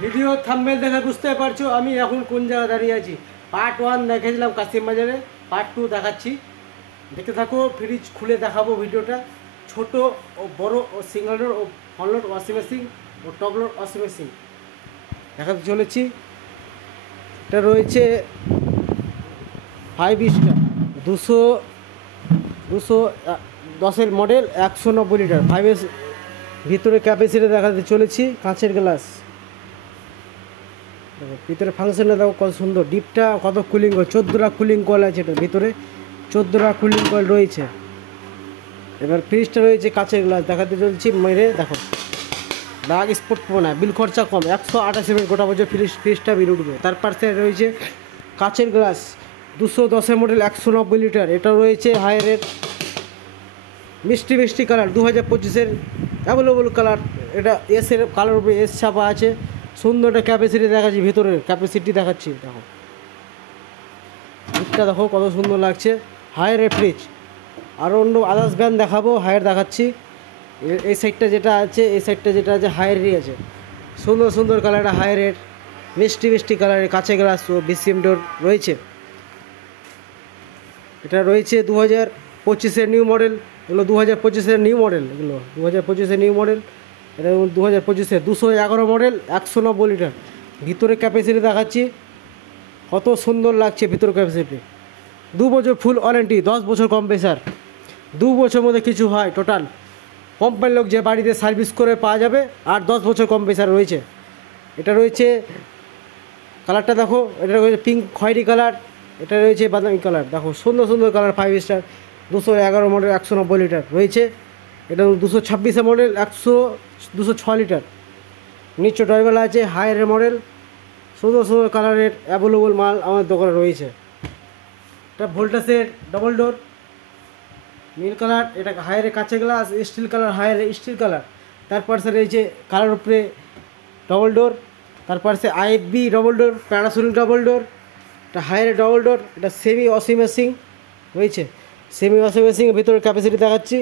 Video thumbnail দেখে বুঝতে পারছো আমি এখন কোন জায়গায় দাঁড়িয়ে আছি। পার্ট 1 দেখেছিলাম কাশিম বাজারে, পার্ট 2 দেখাচ্ছি, দেখতে থাকো। ফ্রিজ খুলে দেখাবো ভিডিওটা। ছোট ও বড় ও সিঙ্গল ডোর ও ফ্রন্ট লোড ওয়াশিং মেশিন ও টপ লোড ওয়াশিং মেশিন দেখাতে চলেছি। এটা রয়েছে 5 স্টার, 210 মডেল, 190 লিটার, 5 ভিতরে ক্যাপাসিটি দেখাতে চলেছি। কাঁচের গ্লাস, ভিতরে ফাংশনটা দেখো কত সুন্দর, ডিপটা কত কুলিং কয়েল, 14টা কুলিং কয়েল আছে এটার ভিতরে, 14টা কুলিং কয়েল রয়েছে। এবার ফ্রিজটা রয়েছে কাঁচের গ্লাস দেখাতে চলছি, মেরে দেখো দাগ স্পট পাবো না, বিল খরচা কম, 188 মিনিট গোটা বছর ফ্রিজটা বিল উঠবে। তার পাশে রয়েছে কাঁচের গ্লাস, 210 মডেল, 190 লিটার, এটা রয়েছে হায়ারের মিষ্টি মিষ্টি কালার, 2025-এর অ্যাভেলেবল কালার। এটা এসের কালার উপরে এস ছাপা আছে, সুন্দর একটা ক্যাপাসিটি দেখাচ্ছি, ভিতরের ক্যাপাসিটি দেখাচ্ছি দেখো, দিকটা দেখো কত সুন্দর লাগছে। হায়ারের ফ্রিজ, আরও অন্য আদার্স ব্র্যান্ড দেখাবো, হায়ার দেখাচ্ছি। এই সাইডটা যেটা আছে, এই সাইডটা যেটা আছে হায়ারেরই আছে, সুন্দর সুন্দর কালারটা হায়ারের, মিষ্টি মিষ্টি কালারের, কাঁচের গ্লাস ও বিসিএম ডোর রয়েছে। এটা রয়েছে 2025-এর নিউ মডেল, এগুলো 2025-এর নিউ মডেল, এগুলো 2025-এর নিউ মডেল। এটা 2025-এর 211 মডেল, 190 লিটার, ভিতরে ক্যাপাসিটি দেখাচ্ছি কত সুন্দর লাগছে। ভিতরে ক্যাপাসিটি 2 বছর ফুল ওয়ারেন্টি, 10 বছর কম্প্রেসার, 2 বছর মধ্যে কিছু হয় টোটাল, কোম্পানির লোক যে বাড়িতে সার্ভিস করে পাওয়া যাবে, আর 10 বছর কম্প্রেসার রয়েছে। এটা রয়েছে কালারটা দেখো, এটা রয়েছে পিঙ্ক খয়েরি কালার, এটা রয়েছে বাদামি কালার, দেখো সুন্দর সুন্দর কালার। 5 স্টার, 211 মডেল, 190 লিটার রয়েছে। এটা 226 মডেল, 206 লিটার, নিচে ড্রাইভার আছে। হায়ারের মডেল, সুন্দর সুন্দর কালারের অ্যাভেলেবল মাল আমার দোকানে রয়েছে। এটা ভোল্টাসের ডবল ডোর, নীল কালার, এটা হায়ারের কাঁচের গ্লাস, স্টিল কালার, হায়ারের স্টিল কালার। তারপর সে রয়েছে কালার উপরে ডবল ডোর, তারপর সে IFB double door, Panasonic double door, এটা হায়ারের ডবল ডোর। এটা সেমি ওয়াশিং মেশিন রয়েছে, সেমি ওয়াশিং মেশিনের ভিতরে ক্যাপাসিটি দেখাচ্ছি।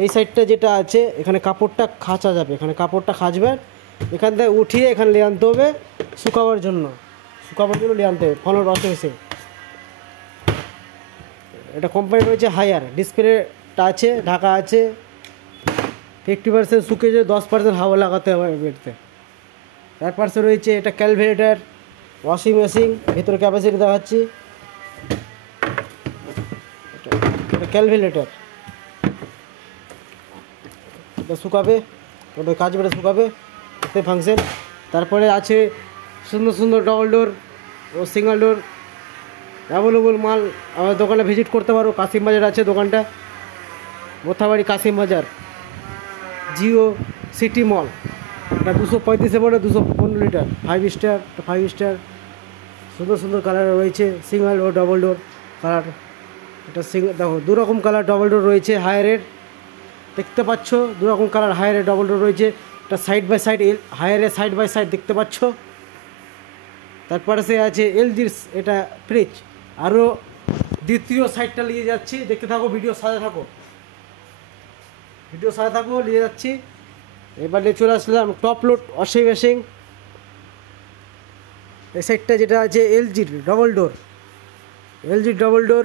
এই সাইডটা যেটা আছে এখানে কাপড়টা খাঁচা যাবে, এখানে কাপড়টা খাঁচবে, এখান থেকে উঠিয়ে এখানে নিয়ে আনতে হবে শুকাবার জন্য, শুকাবার জন্য নিয়ে আনতে হবে ফ্রন্ট লোড ওয়াশিং মেশিন। এটা কোম্পানি রয়েছে হায়ার, ডিসপ্লেটা আছে, ঢাকা আছে, 50% শুকিয়েছে, 10% হাওয়া লাগাতে হবে বেডতে। তার পাশে রয়েছে এটা ক্যালকুলেটর ওয়াশিং মেশিন, ভিতরে ক্যাপাসিটি দেখাচ্ছি। এটা ক্যালকুলেটর, এটা শুকাবে, ওটা কাজ বেড়ে শুকাবে, এতে ফাংশন। তারপরে আছে সুন্দর সুন্দর ডবল ডোর ও সিঙ্গল ডোর, অ্যাভেলেবল মাল আমার দোকানে ভিজিট করতে পারো। কাশিম বাজার আছে দোকানটা, মোথাবাড়ি কাশিম বাজার, জিও সিটি মল। এটা 235 মডেল, 215 লিটার, 5 স্টার, 5 স্টার, সুন্দর সুন্দর কালার রয়েছে, সিঙ্গল ও ডবল ডোর কালার। এটা দেখো 2 রকম কালার ডবল ডোর রয়েছে হায়ারের, দেখতে পাচ্ছ 2 রকম কালার হায়ারের ডবল ডোর রয়েছে। এটা সাইড বাই সাইড, হায়ারের সাইড বাই সাইড দেখতে পাচ্ছ। তারপরে সে আছে এলজির এটা ফ্রিজ, আরও দ্বিতীয় সাইডটা নিয়ে যাচ্ছি, দেখতে থাকো, ভিডিও সাথে থাকো, ভিডিও সাথে থাকো, নিয়ে যাচ্ছি। এবারে চলে আসলাম টপ লোড ওয়াশিং মেশিন। এই সাইডটা যেটা আছে এলজির ডবল ডোর, এলজির ডবল ডোর,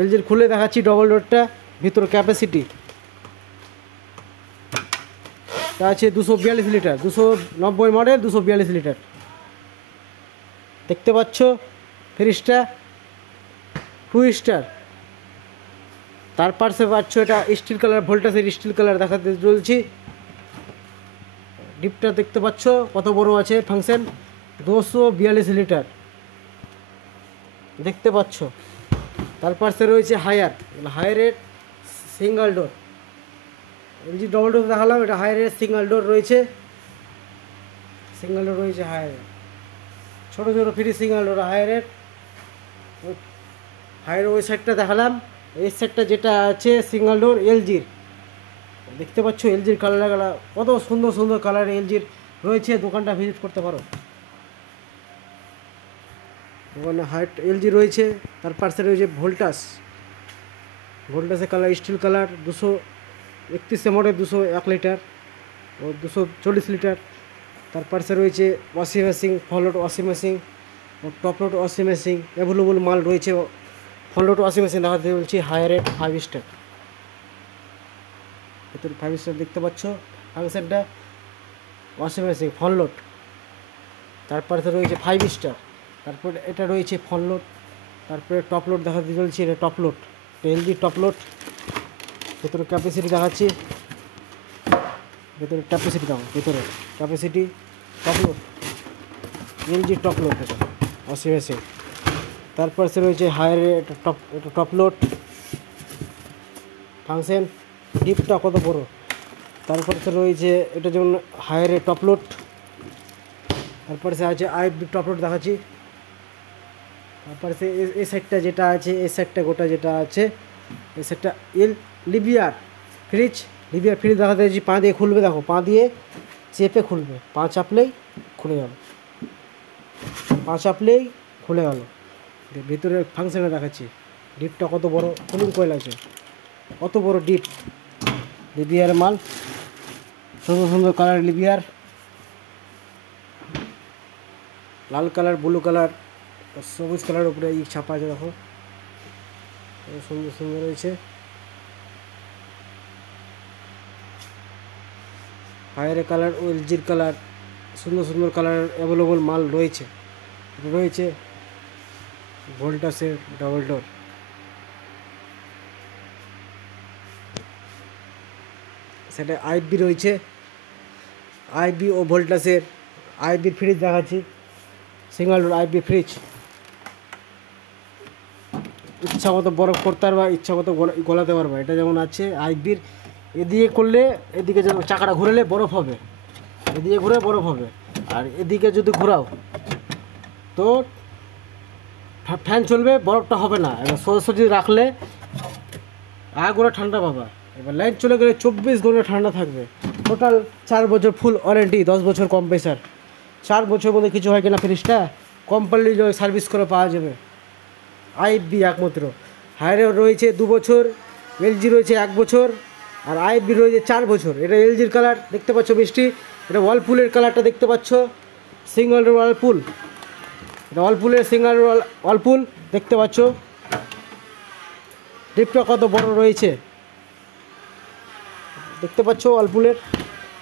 এলজির খুলে দেখাচ্ছি ডবল ডোরটা, ভিতরে ক্যাপাসিটি তা আছে 242 লিটার, 290 মডেল, 242 লিটার, দেখতে পাচ্ছ। ফ্রিজটা 2 স্টার। তার পাশে পাচ্ছ এটা স্টিল কালার, ভোল্টাসের স্টিল কালার দেখাতে চলছি। ডিপটা দেখতে পাচ্ছ কত বড় আছে, ফাংশন 242 লিটার দেখতে পাচ্ছ। তার পাশে রয়েছে হায়ার, হায়ারের সিঙ্গল ডোর, এলজি ডবল ডোর দেখালাম, এটা হায়ারের সিঙ্গল ডোর রয়েছে, সিঙ্গল ডোর রয়েছে হায়ারের, ছোটো ছোটো ফ্রি সিঙ্গল ডোর হায়ারের। হায়ারের ওই সাইডটা দেখালাম, এই সাইডটা যেটা আছে সিঙ্গল ডোর এলজির, দেখতে পাচ্ছ এলজির কালার, কত সুন্দর সুন্দর কালার এলজির রয়েছে, দোকানটা ভিজিট করতে পারো। ওখানে হাইট এলজি রয়েছে, তার পাশে রয়েছে ভোল্টাস, ভোল্টাসের colour steel colour, 231 model, 201 litre ও 240 লিটার। তার পাশে রয়েছে washing machine, front load washing machine ও top load washing machine. Available মাল রয়েছে। ফ্রন্ট লোড ওয়াশিং মেশিন দেখাতে বলছি হায়ার রেট 5 স্টার, ভেতরে 5 স্টার দেখতে পাচ্ছ। ফাংশনটা ওয়াশিং মেশিন ফ্রন্ট লোড, তারপরে তো রয়েছে 5 স্টার। তারপরে এটা রয়েছে ফ্রন্ট লোড, তারপরে টপ লোড দেখাতে চলছে, এটা top load, LG top load. ভেতরে ক্যাপাসিটি দেখাচ্ছি, ভেতরে ক্যাপাসিটি দেখো, ভেতরে capacity top load, LG top load এটা ওয়াশিং মেশিন। তারপর সে রয়েছে হায়ার এটা টপ লোড ফাংশন, ডিপটা কত বড়। তারপরে সে রয়েছে এটা যেমন হায়ারে টপ লোড। তারপরে সে আছে আইএফবি টপ লোড দেখাচ্ছি। তারপরে সে এই সাইডটা যেটা আছে, এই সাইডটা গোটা যেটা আছে, এই সাইডটা লিবিয়ার ফ্রিজ দেখাতে দিয়েছি। পা দিয়ে খুলবে, দেখো পা দিয়ে চেপে খুলবে, পা চাপলেই খুলে গেল, পা চাপলেই খুলে গেল। ভিতরে ফাংশনে দেখাচ্ছি ডিপটা কত বড়, কুলিং কয়েল আছে, কত বড় ডিপ। লিবিয়ার মাল, সুন্দর সুন্দর কালার লিবিয়ার, লাল কালার, ব্লু কালার, সবুজ কালার উপরে এই ছাপা আছে, দেখো সুন্দর সুন্দর রয়েছে। ফায়ারের কালার ও এলজির কালার, সুন্দর সুন্দর কালার অ্যাভেলেবল মাল রয়েছে। রয়েছে ভোল্টাসের ডাবল ডোর, সেটা আইএফবি রয়েছে, আইএফবি ও ভোল্টাসের। আইএফবির ফ্রিজ দেখাচ্ছি, সিঙ্গেল ডোর আইএফবি ফ্রিজ। ইচ্ছা মতো বরফ করতে পারবা, ইচ্ছা মতো গলাতে পারবা। এটা যেমন আছে আইএফবির, এদিকে করলে এদিকে যেন চাকাটা ঘুরালে বরফ হবে, এদিকে ঘুরে বরফ হবে। আর এদিকে যদি ঘোরাও তো ফ্যান চলবে, বরফটা হবে না। এবার সোজাসুজি রাখলে আগুনে ঠান্ডা পাবা। এবার লাইন চলে গেলে 24 ঘন্টা ঠান্ডা থাকবে। টোটাল 4 বছর ফুল ওয়ারেন্টি, 10 বছর কম্প্রেসার। 4 বছর মধ্যে কিছু হয় কিনা ফ্রিজটা কোম্পানি সার্ভিস করে পাওয়া যাবে। আইএফবি একমাত্র। হায়ারে রয়েছে 2 বছর, এলজি রয়েছে 1 বছর, আর আইএফবি রয়েছে 4 বছর। এটা এলজির কালার দেখতে পাচ্ছ বৃষ্টি, এটা ওয়ালপুলের কালারটা দেখতে পাচ্ছ, সিঙ্গল ডোর ওয়ালপুল, এটা ওয়ালপুলের সিঙ্গল ওয়ালপুল দেখতে পাচ্ছ। ডিপটা কত বড় রয়েছে দেখতে পাচ্ছ ওয়ালপুলের।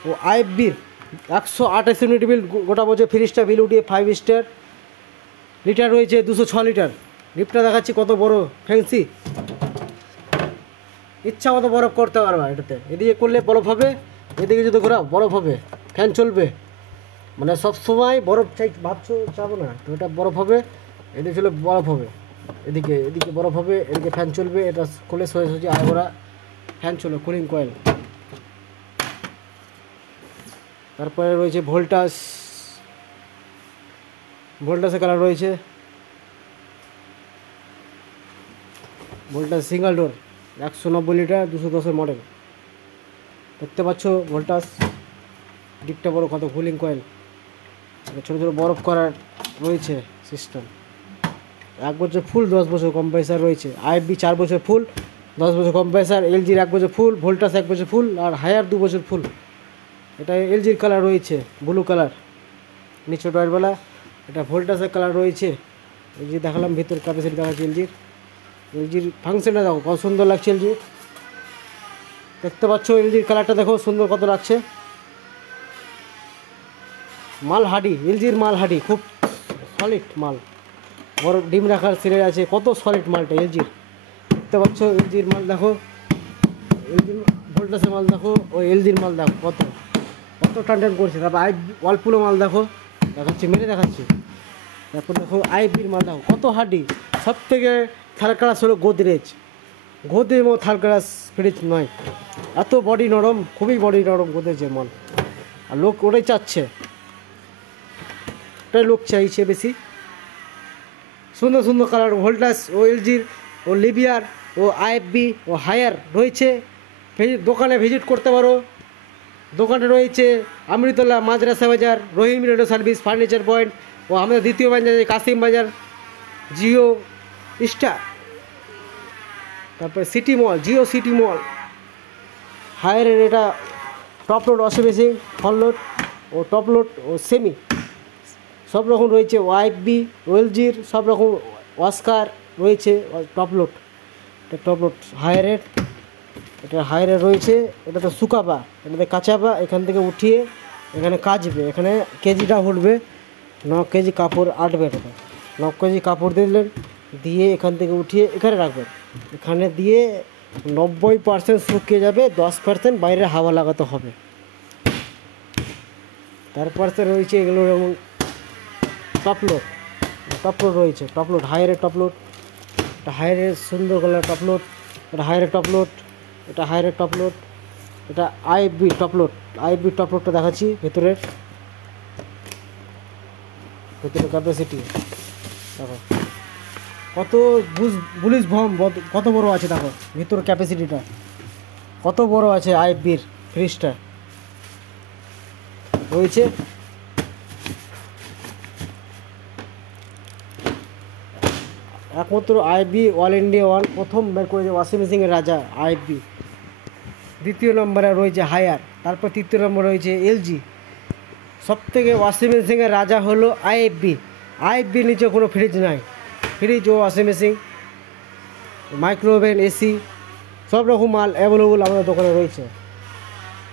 ও আইএফবির 128 ইউনিট বিল, গোটা বছর ফ্রিজটা বিল উঠিয়ে 5 স্টার। লিটার রয়েছে 206 লিটার। ডিপটা দেখাচ্ছি কত বড় ফ্যান্সি, ইচ্ছা মতো বরফ করতে পারবা এটাতে। এদিকে করলে বরফ হবে, এদিকে যদি ঘোরাও বরফ হবে, ফ্যান চলবে। মানে সবসময় বরফ ভাবছো চাবো না তো, এটা বরফ হবে, এদিকে চলে বরফ হবে, এদিকে বরফ হবে, এদিকে ফ্যান চলবে। এটা খুলে সোজাসুজি আড়াগোড়া ফ্যান চলবে, কুলিং কয়েল। তারপরে রয়েছে ভোল্টাসের কালার রয়েছে, Voltas single door 190 litre 210 model দেখতে পাচ্ছ। ভোল্টাস ডিপটা বড়, কত কুলিং কয়েল, ছোটো ছোটো বরফ করার রয়েছে সিস্টেম। 1 বছর ফুল, 10 বছর কম্প্রেসার রয়েছে। আইএফবি 4 বছর ফুল, 10 বছর কম্প্রেসার। এলজির 1 বছর ফুল, ভোল্টাস 1 বছর ফুল, আর হায়ার 2 বছর ফুল। এটা এলজির কালার রয়েছে ব্লু কালার, নিচে ডয়ারবেলা। এটা ভোল্টাসের কালার রয়েছে, এই যে দেখালাম ভিতর ক্যাপাসিটি দেখাচ্ছি। এলজির ফাংশনটা দেখো কত সুন্দর লাগছে। এলজি দেখতে পাচ্ছ, এলজির কালারটা দেখো সুন্দর কত লাগছে। মাল হাডি, এলজির মাল হাডি, খুব সলিড মাল। বড় ডিম রাখার সিরে আছে, কত সলিড মালটা এলজির। দেখতে পাচ্ছ এলজির মাল দেখো, এলজির ভোল্টাসের মাল দেখো, ও এলজির মাল দেখো কত টান করছে। তারপর ওয়ালপুলের মাল দেখো, দেখাচ্ছি মেরে দেখাচ্ছি। তারপর দেখো আইএফবির মাল দেখো কত হাডি। সব থেকে থার্ড ক্লাস হলো গোদরেজ মতো থার্ড ক্লাস ফ্রিজ নয়, এত বডি নরম, খুবই বডি নরম গোদরেজের মাল। আর লোক ওটাই চাচ্ছে, ওটাই লোক চাইছে বেশি। সুন্দর সুন্দর কালার ভোল্টাস ও এলজির ও লিবিয়ার ও আইএফবি ও হায়ার রয়েছে। দোকানে ভিজিট করতে পারো। দোকানে রয়েছে Amritala, Madrasa Bazar, Rahim radio service, furniture point, ও আমাদের দ্বিতীয় বাজার কাসিম বাজার, জিও স্টার, তারপরে city mall, Jio city mall. হায়ারের এটা top load washing machine, front load ও টপ লোড ও সেমি সব রকম রয়েছে। ওয়াইফবি, ওয়েলজির সব রকম, অস্কার রয়েছে টপ লোড। এটা টপ লোড হায়ারের, এটা হায়ারের রয়েছে। এটা তো শুকাবা, এটাতে কাঁচাবা, এখান থেকে উঠিয়ে এখানে কাচবে, এখানে কেজিটা উঠবে, 9 কেজি কাপড় আটবে। এটা 9 কেজি কাপড় দিলেন, দিয়ে এখান থেকে উঠিয়ে এখানে রাখবেন, এখানে দিয়ে 90% শুকিয়ে যাবে, 10% বাইরে হাওয়া লাগাতে হবে। তারপর তো রয়েছে এগুলো যেমন টপলোড, টপলোড রয়েছে, টপলোড হায়ারের টপলোড, এটা হায়ারের সুন্দর কালার টপলোড, এটা হায়ারের টপলোড, এটা হায়ারের টপলোড, এটা আইএফবি টপলোড। আইএফবি টপলোডটা দেখাচ্ছি ভেতরের ক্যাপাসিটি দেখো কত বুলিশ ভম কত বড় আছে, দেখো ভিতর ক্যাপাসিটিটা কত বড় আছে। আইএফবির ফ্রিজটা রয়েছে। একমাত্র আইএফবি অল ইন্ডিয়া ওয়ান প্রথম বের করেছে ওয়াশিং মেশিনের রাজা আইএফবি। দ্বিতীয় নম্বরে রয়েছে হায়ার, তারপর তৃতীয় নম্বরে রয়েছে এলজি। সবথেকে ওয়াশিং মেশিনের রাজা হলো আইএফবি। আইএফবির নিচে কোনো ফ্রিজ নাই। ফ্রিজ ও ওয়াশিং মেশিন, মাইক্রোওভেন, এসি সব রকম মাল অ্যাভেলেবল আমাদের দোকানে রয়েছে।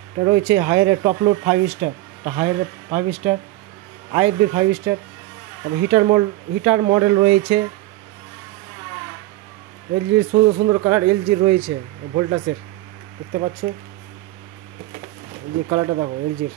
এটা রয়েছে হায়ারের টপলোড 5 স্টার, এটা হায়ারের 5 স্টার, আইএফবির 5 স্টার। তারপর হিটার মডেল রয়েছে, এলজির সুন্দর সুন্দর কালার এলজির রয়েছে, ভোল্টাসের দেখতে পাচ্ছ, এই যে কালারটা দেখো এলজির।